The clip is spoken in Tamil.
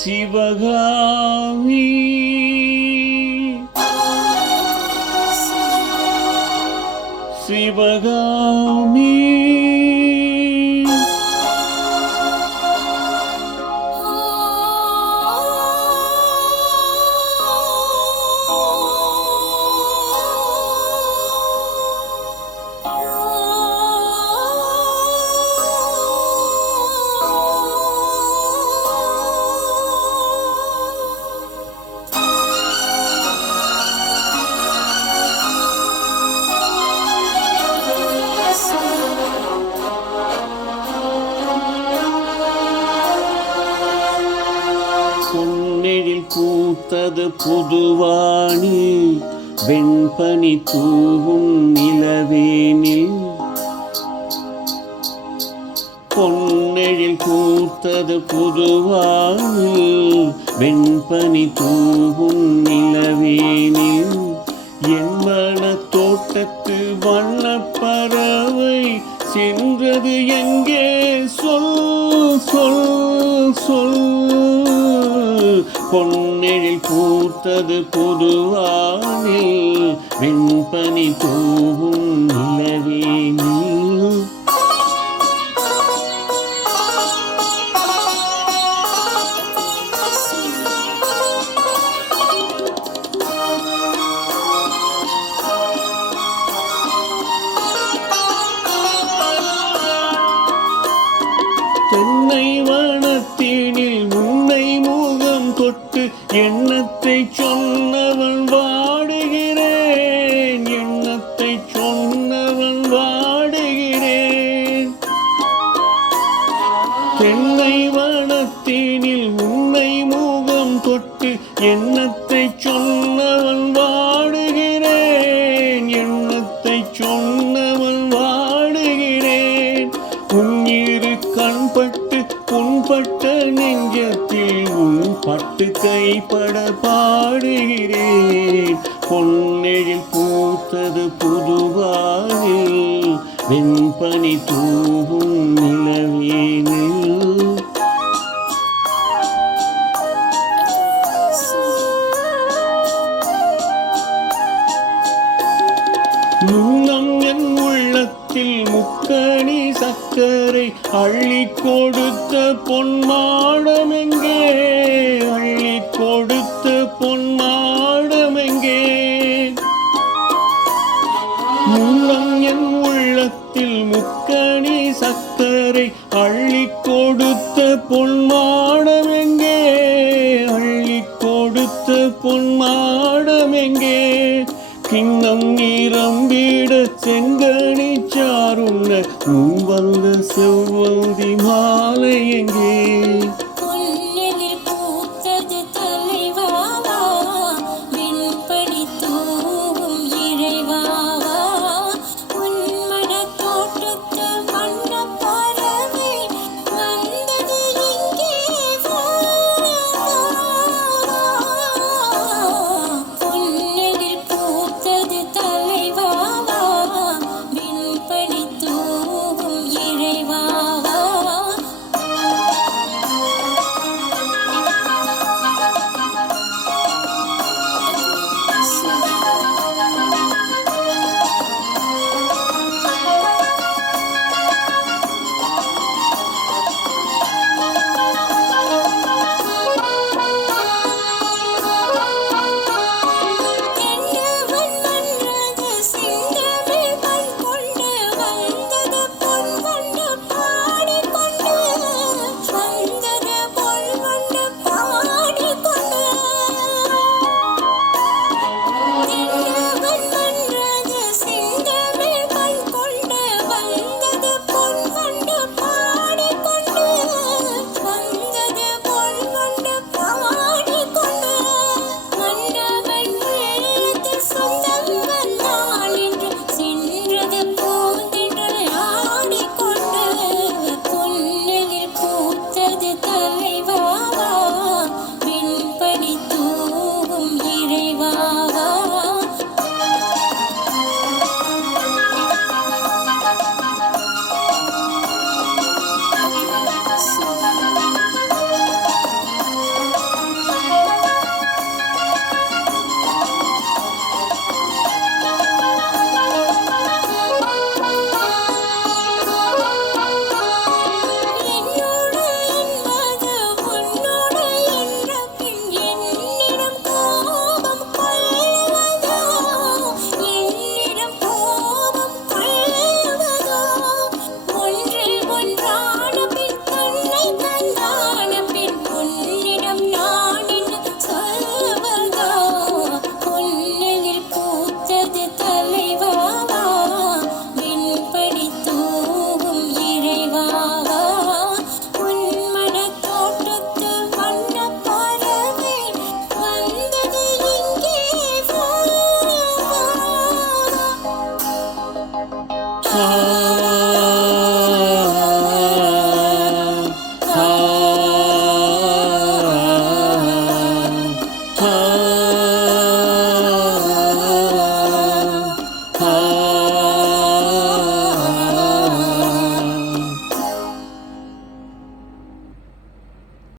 சிவகாமி சிவகாமி பொன்னெழில் பூத்தது புதுவாணி வெண்பனி தூவும் நிலவேனில் பொன்னெழில் பூத்தது புதுவாணி வெண்பனி தூவும் நிலவேனில் என் மனத் தோட்டத்து வண்ணப்பறவை சென்றது எங்கே சொல் சொல் சொல் பொன்னெழில் பூத்தது புதுவானில் வெண்பனி தூவும் நிலவேனில் தென்னை வனத்தினில் உன்னை முகம் தொட்டு எண்ணத்தை சொன்னவன் வாடுகிறேன் எண்ணத்தை சொன்னவன் வாடுகிறேன் தென்னை வனத்தினில் உன்னை முகம் தொட்டு எண்ணத்தை சொன்னவன் வாடுகிறேன் எண்ணத்தை சொன்னவன் வாடுகிறேன் உன்னிரு கண்பட்டு புண்பட்ட நெஞ்சத்தில் உன் பட்டு கைப்பட பாடுகிறேன் பொன்னெழில் பூத்தது புதுவானில் வெண்பனி தூவும் நிலவேனில் முன்னம் என் உள்ளத்தில் முக்கணி சக்கரை அள்ளி கொடுத்த பொன்மாடம் எங்கே அள்ளி கொடுத்த பொன்மாடம் எங்கே முன்னம் என் உள்ளத்தில் முக்கணி சக்கரை அள்ளி கொடுத்த பொன்மாடம் எங்கே அள்ளி கொடுத்த பொன்மாடம் எங்கே கிண்ணம் நீரம்பிட செங்கனி சாருண்ண முன் வந்த செவ்வந்தி மாலை எங்கே